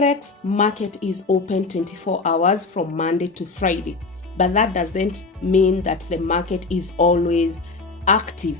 Forex market is open 24 hours from Monday to Friday, but that doesn't mean that the market is always active.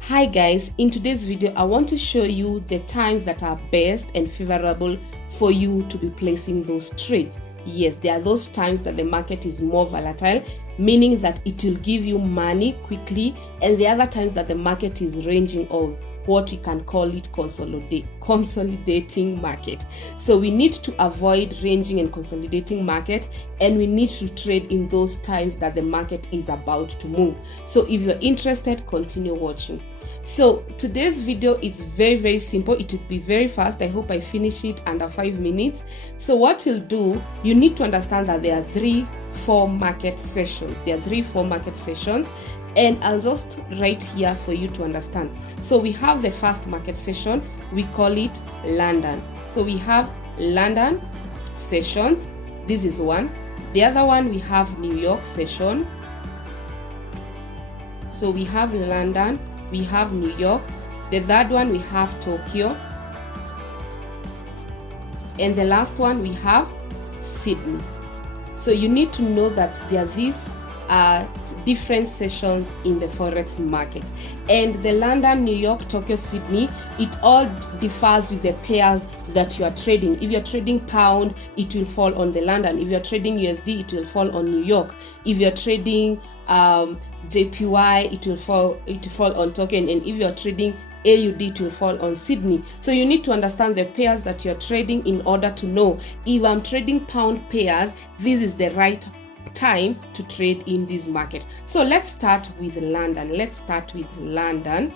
Hi guys, in today's video I want to show you the times that are best and favorable for you to be placing those trades. Yes, there are those times that the market is more volatile, meaning that it will give you money quickly, and the other times that the market is ranging, or what we can call it consolidating market. So we need to avoid ranging and consolidating market, and we need to trade in those times that the market is about to move. So if you're interested, continue watching. So today's video is very simple. It will be very fast. I hope I finish it under 5 minutes. So what we'll do, you need to understand that there are 3-4 market sessions. There are 3-4 market sessions, and I'll just write here for you to understand. So we have the first market session, we call it London. So we have London session, this is one. The other one, we have New York session. So we have London, we have New York. The third one, we have Tokyo. And the last one, we have Sydney. So you need to know that there are these different sessions in the Forex market, and the London, New York, Tokyo, Sydney, it all differs with the pairs that you are trading. If you're trading pound, it will fall on the London. If you're trading USD, it will fall on New York. If you're trading JPY, it will fall on Tokyo, and if you're trading AUD, it will fall on Sydney. So you need to understand the pairs that you're trading in order to know, if I'm trading pound pairs, this is the right time to trade in this market. So let's start with London.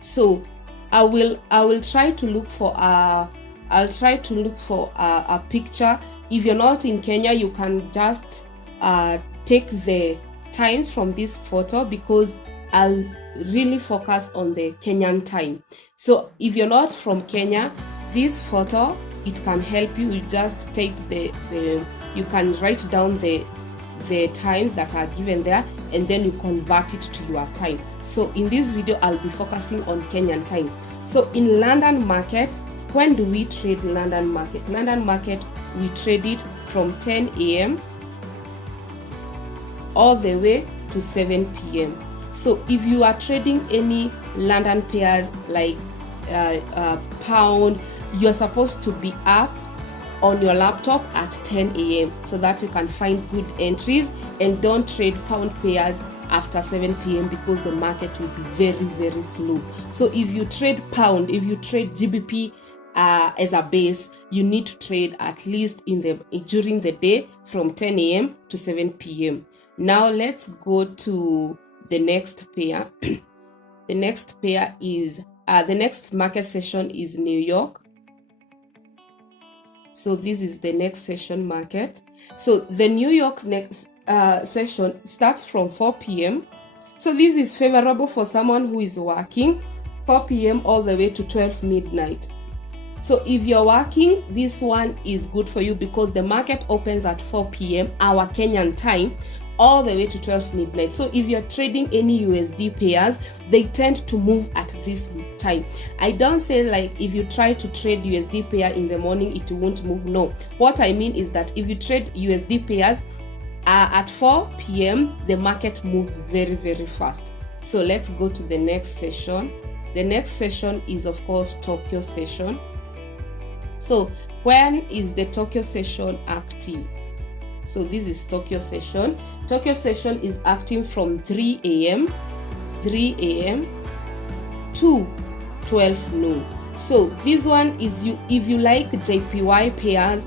So I will try to look for a picture. If you're not in Kenya, you can just take the times from this photo, because I'll really focus on the Kenyan time. So if you're not from Kenya, this photo, it can help you. You just take you can write down the times that are given there, and then you convert it to your time. So in this video, I'll be focusing on Kenyan time. So in London market, when do we trade London market? London market, we trade it from 10 a.m. all the way to 7 p.m. So if you are trading any London pairs like pound, you're supposed to be up on your laptop at 10 a.m. so that you can find good entries, and don't trade pound pairs after 7 p.m. because the market will be very slow. So if you trade pound, if you trade GBP as a base, you need to trade at least during the day from 10 a.m. to 7 p.m. Now let's go to the next pair. The next pair is the next market session is New York. So this is the next session market. So the New York next session starts from 4 p.m. So this is favorable for someone who is working, 4 p.m. all the way to 12 midnight. So if you're working, this one is good for you because the market opens at 4 p.m. our Kenyan time, all the way to 12 midnight. So if you're trading any USD pairs, they tend to move at this time. I don't say like if you try to trade USD pair in the morning, it won't move. No, what I mean is that if you trade USD pairs at 4 p.m., the market moves very fast. So let's go to the next session. The next session is of course Tokyo session. So when is the Tokyo session active? So this is Tokyo session. Tokyo session is active from 3 a.m. to 12 noon. So this one is if you like JPY pairs,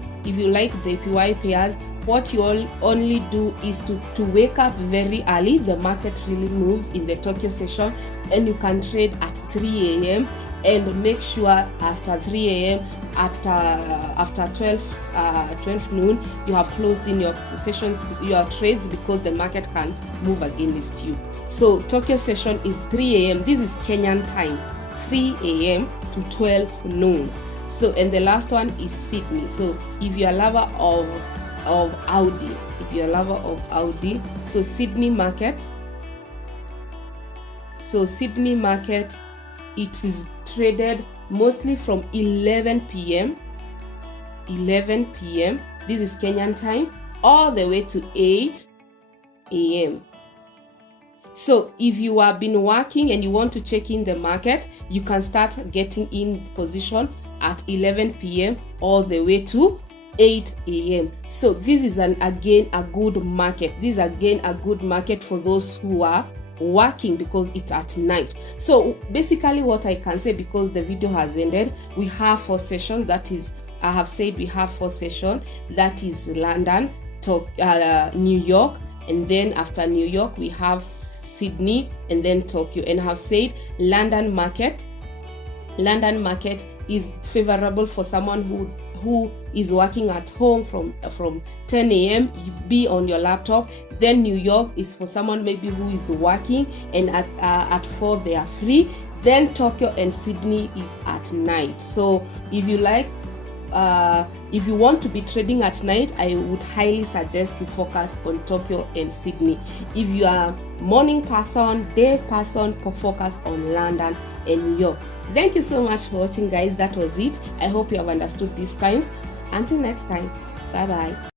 what you only do is to wake up very early. The market really moves in the Tokyo session, and you can trade at 3 a.m. and make sure after 3 a.m. after 12 noon, you have closed in your sessions, your trades, because the market can move against you. So Tokyo session is 3 a.m. This is Kenyan time, 3 a.m. to 12 noon. So, and the last one is Sydney. So if you're a lover of Audi, so Sydney market, it is traded mostly from 11 p.m. 11 p.m. This is Kenyan time, all the way to 8 a.m. So if you have been working and you want to check in the market, you can start getting in position at 11 p.m. all the way to 8 a.m. So this is again a good market. This is again a good market for those who are working because it's at night. So basically what I can say, because the video has ended, we have 4 sessions. That is, I have said we have 4 sessions. That is London, New York, and then after New York we have Sydney and then Tokyo. And I have said London market is favorable for someone who is working at home from 10 a.m. you be on your laptop. Then New York is for someone maybe who is working and at 4 they are free. Then Tokyo and Sydney is at night. So if you like, if you want to be trading at night, I would highly suggest you focus on Tokyo and Sydney. If you are morning person, day person, focus on London and New York. Thank you so much for watching, guys. That was it. I hope you have understood these times. Until next time, bye bye.